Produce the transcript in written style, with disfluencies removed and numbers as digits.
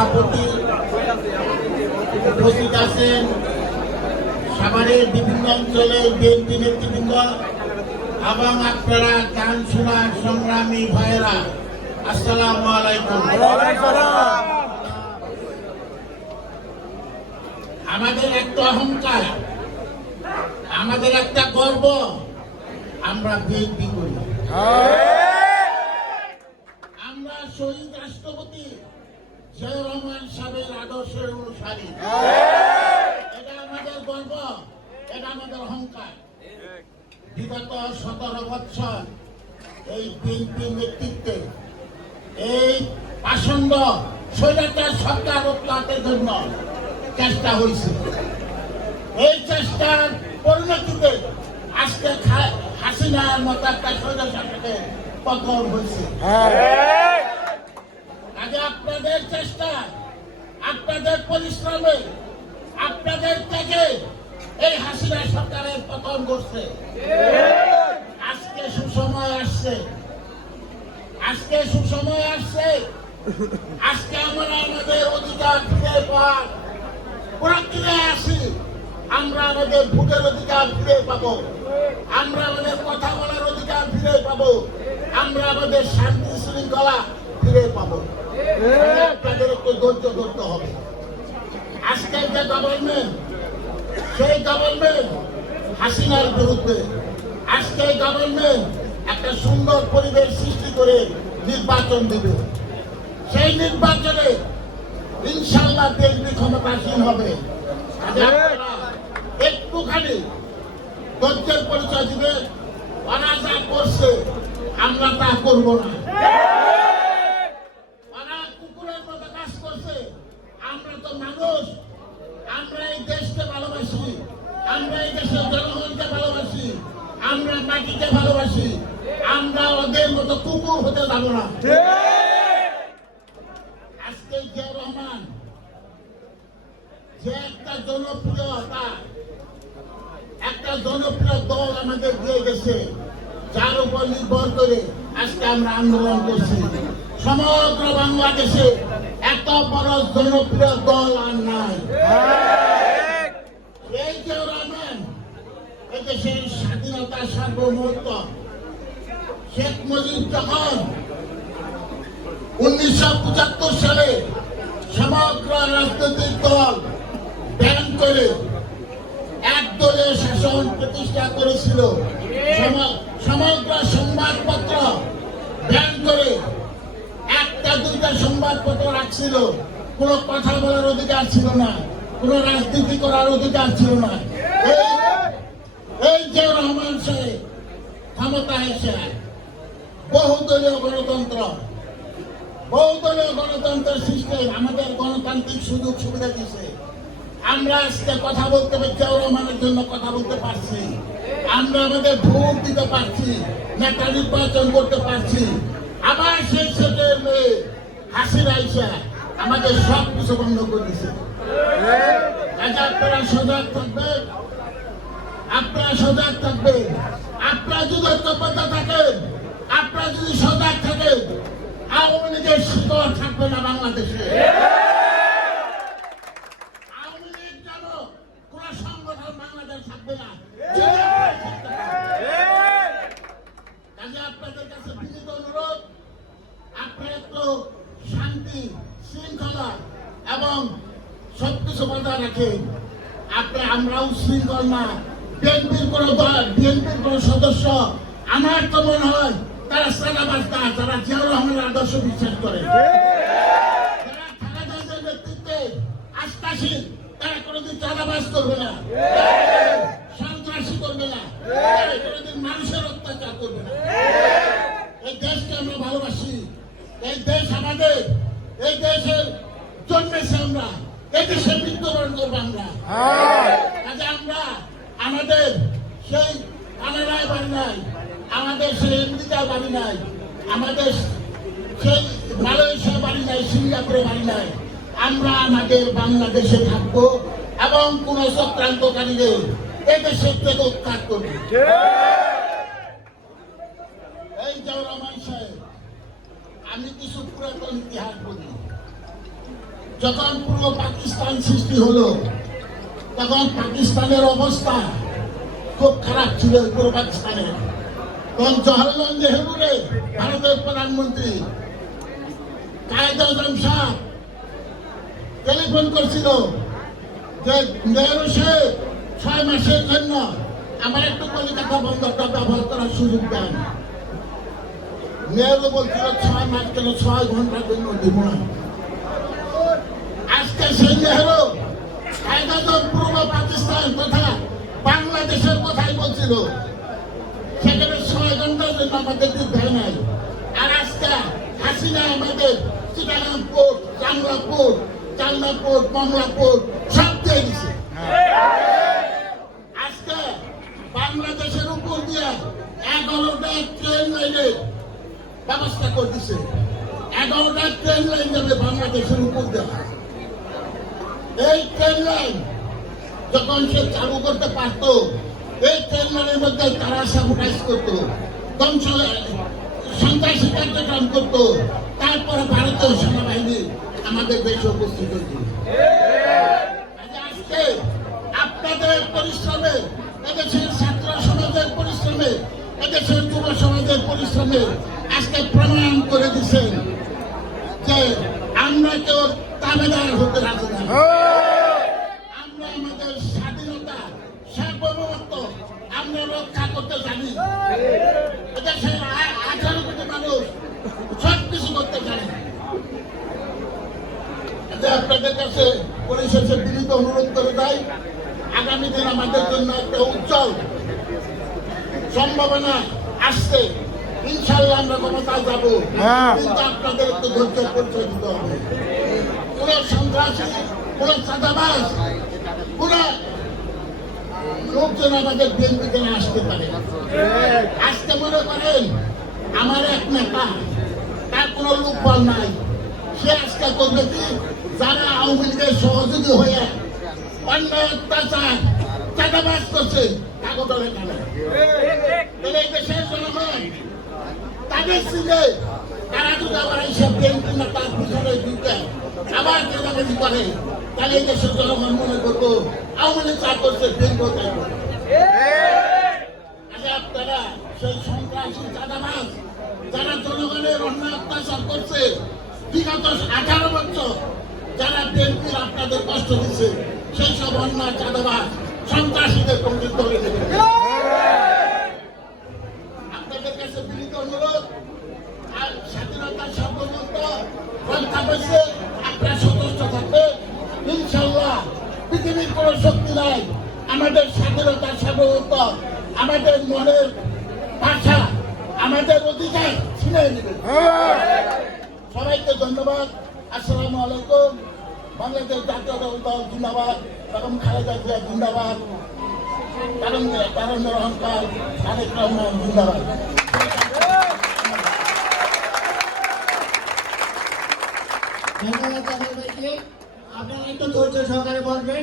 সভাপতি উপস্থিত আছেন, সাভারের বিভিন্ন অঞ্চলের বিএনপি নেতৃবৃন্দ এবং আপনারা গান শোনার সংগ্রামী ভাইয়েরা, আসসালামু আলাইকুম। আমাদের একটা অহংকার, আমাদের একটা গর্ব, আমরা বিএনপি করি। আমরা শহীদ রাষ্ট্রপতি জিয়াউর রহমান সাহেবের আদর্শের অনুসারী। এটা আমাদের গর্ব, এটা আমাদের অহংকার। বিগত 17 বছর এই বিএনপি নেতৃত্বে এই পাষণ্ড স্বৈরাচার সরকার উৎখাতের জন্য চেষ্টা হয়েছে। এই চেষ্টার পরিণতিতে আজকে হাসিনার মতো একটা স্বৈরাচার শাসকের পতন হয়েছে। আগে আপনাদের চেষ্টা, আপনাদের পরিশ্রমে, আপনাদের থেকে এই হাসিনা সরকারের পতন করছে। আজকে সুসময় আসছে, আজকে সুসময় আসছে। আজকে আমরা আমাদের অধিকার ফিরে পাওয়ার প্রক্রিয়ায় আছি। আমরা আমাদের ভোটের অধিকার ফিরে পাবো, আমরা আমাদের কথা বলার অধিকার ফিরে পাবো, আমরা আমাদের শান্তি শৃঙ্খলা ফিরে পাবো। আপনাদের একটু ধৈর্য ধরতে হবে। আজকের যে গভর্নমেন্ট, সেই গভর্নমেন্ট হাসিনার বিরুদ্ধে। আজকে গভর্নমেন্ট একটা সুন্দর পরিবেশ সৃষ্টি করে নির্বাচন দেবে। সেই নির্বাচনে ইনশাআল্লাহ বিএনপি ক্ষমতাসীন হবে। একটুখানি ধৈর্যের পরিচয় দিবে। ওরা যা করছে আমরা তা করব না। ওরা কুকুরের মতো কাজ করছে, আমরা তো মানুষ, আমরা এই দেশকে ভালোবাসি, আমরা এই দেশের জনগণকে ভালোবাসি, আমরা মাটিকে ভালোবাসি। আমরা ওদের মতো কুকুর হতে যাব না। আজকে জিয়াউর রহমান যে একটা জনপ্রিয়তা, একটা জনপ্রিয় দল আমাদের দিয়ে গেছে, যার উপর নির্ভর করে আজকে আমরা আন্দোলন করছি। সমগ্র বাংলাদেশে এত বড় জনপ্রিয় দল আর নাই। এই জিয়াউর রহমান এই দেশের স্বাধীনতা, সার্বভৌমত্ব শেখ মুজিব যখন 1975 সালে সমগ্র রাজনৈতিক দল ব্যান করে একদলীয় শাসন প্রতিষ্ঠা করেছিল, সমগ্র সংবাদপত্র ব্যান করে একটা দুইটা সংবাদপত্র রাখছিল, কোনো কথা বলার অধিকার ছিল না, কোনো রাজনীতি করার অধিকার ছিল না। এই জিয়াউর রহমান সাহেব ক্ষমতা এসে বহুদলীয় গণতন্ত্রের সিস্টেম আমাদের গণতান্ত্রিক সুযোগ সুবিধা দিয়েছে। আমরা আজকে কথা বলতে পারছি, জিয়াউর রহমানের জন্য কথা বলতে পারছি, আমরা আমাদের ভোট দিতে পারছি, নেতা নির্বাচন করতে পারছি। আবার সেই সেটের মেয়ে হাসিনা আইসা আমাদের সব কিছু বন্ধ করে দিচ্ছে। আপনারা সজাগ থাকবেন, আপনারা সজাগ থাকবেন। আপনারা যদি ঐক্যবদ্ধ থাকেন, আপনারা যদি সজাগ থাকেন, আওয়ামী লীগের শিকড় থাকবে না বাংলাদেশে। আওয়ামী লীগ যেন কোন সংগঠন বাংলাদেশ থাকবে না। কাজে আপনাদের কাছে বিনীত অনুরোধ, আপনারা একটু শান্তি শৃঙ্খলা এবং সবকিছু বজায় রাখেন। আমরাও শৃঙ্খল না। বিএনপির কোন দল, বিএনপির কোন সদস্য আমার তো মনে হয় তারা চাঁদাবাজ না, তারা জিয়াউর রহমানের আদর্শ বিশ্বাস করে, যারা খালেদাদের নেতৃত্বে আস্থাশীল, তারা কোনোদিন চাঁদাবাজ করবে না, সন্ত্রাসী করবে না, কোনোদিন মানুষের অত্যাচার করবে না। এই দেশকে আমরা ভালোবাসি, এই দেশ আমাদের, এই দেশের জন্মেছে আমরা, এই দেশে মৃত্যুবরণ করবো আমরা। কাজে আমরা আমাদের সেই কানাডায় বাড়ি নাই, আমাদের সেই আমেরিকায় বাড়ি নাই, আমাদের সেই মালয়েশিয়া বাড়ি নাই, সিঙ্গাপুরে বাড়ি নাই। আমরা আমাদের বাংলাদেশে থাকবো এবং কোন চক্রান্তকারীদের এদেশের থেকে উৎখাত করবো। এই জিয়াউর রহমান সাহেব, আমি কিছু পুরাতন ইতিহাস বলি। যখন পূর্ব পাকিস্তান সৃষ্টি হলো তখন পাকিস্তানের অবস্থা খুব খারাপ ছিল পূর্ব পাকিস্তানের। তখন জওহরলাল নেহরুরে ভারতের প্রধানমন্ত্রী কায়েদ আজম শাহ টেলিফোন করছিল যে নেহরু সাহেব 6 মাসের জন্য আমার একটু কলিকাতা বন্দরটা ব্যবহার করার সুযোগ দেন। নেহরু বলছিল 6 মাস কেন, 6 ঘন্টার জন্য দিব না। আজকে সেই নেহরু কায়েদ আজম পূর্ব পাকিস্তান তথা বাংলাদেশের কথাই বলছিল, সেখানে 6 ঘন্টার জন্য আমাদেরকে দেয় নাই। আর আজকে হাসিনা আমাদের চিটাগাং পোর্ট, চাংলা পোর্ট, চালনা পোর্ট, মংলা পোর্ট সব দিয়ে দিছে। আজকে বাংলাদেশের উপর দিয়ে 11টা ট্রেন লাইনের ব্যবস্থা করে দিছে। 11টা ট্রেন লাইন যাবে বাংলাদেশের উপর দিয়ে। এই ট্রেন লাইন যখন সে চালু করতে পারত, এই ট্রেন লাইনের মধ্যে তারা সাবোটাইজ করতো, সন্ত্রাসী কার্যক্রম করতো, তারপরে ভারতীয় সেনাবাহিনী আমাদের দেশে উপস্থিত হয়েছে। আজকে আপনাদের পরিশ্রমে, এদেশের ছাত্র সমাজের পরিশ্রমে, এদেশের যুব সমাজের পরিশ্রমে আজকে প্রমাণ করে দিচ্ছেন যে আমরা কেউ তাবেদার হতে রাজি না। আমরা আমাদের স্বাধীনতা, সার্বভৌমত্ব আমরা রক্ষা করতে জানি। এদেশের 18 কোটি মানুষ সব কিছু করতে জানে। আপনাদের কাছে পরিশেষে বিনীত অনুরোধ করে দেয়, আগামী দিন আমাদের জন্য একটা উজ্জ্বল সম্ভাবনা আসছে। ইনশাল্লাহ আমরা ক্ষমতায় যাব, কিন্তু আপনাদের একটু ধৈর্য পরিচয় দিতে হবে। কোন সন্ত্রাসী, কোন চাঁদাবাজ, কোন লোকজন আমাদের বিএনপিতে আসতে পারে। আজকে মনে করেন আমার এক নেতা, তার কোন লোকবল নাই, সে আজকে করবে কি, যারা আওয়ামী লীগের সহযোগী হয়ে অন্যায় অত্যাচার চাঁদাবাজ করছে কাগজ লেখানো, এই দেশের জনগণ তাদের ছিলে তারা যদি আবার এইসব বিএনপি না তার পিছনে ঢুকে আবার চাঁদাবাজি করে, তাহলে এই দেশের জনগণ মনে করবো আওয়ামী লীগ চা করছে, বিএনপি তাই করবে। আপনারা সেই সন্ত্রাসী চাঁদাবাজ যারা জনগণের অন্যায় অত্যাচার করছে, বিগত 18 বছর যারা বিএনপির আপনাদের কষ্ট দিচ্ছে, সেই সব অন্যায় চাঁদাবাজ সন্ত্রাসীদের কমিট করে দেবেন। আপনাদের কাছে বিনীত অনুরোধ, আর স্বাধীনতার সার্বভৌমত্ব রক্ষা পেয়েছে, আপনারা সন্তুষ্ট থাকবে। ইনশাল্লাহ পৃথিবীর কোন শক্তি নাই আমাদের স্বাধীনতার সার্বভৌমত্ব, আমাদের মনের ভাষা, আমাদের অধিকার ছিনিয়ে নেবে। সবাইকে ধন্যবাদ। আসসালামু আলাইকুম। বাংলাদেশ জাতীয় দল জিন্দাবাদ, এবং খালেদা জিয়া জিন্দাবাদ, তারেক রহমান, তারেক রহমান জিন্দাবাদ। ধন্যবাদ আপনারা একটু ধৈর্য সহকারে বলবেন।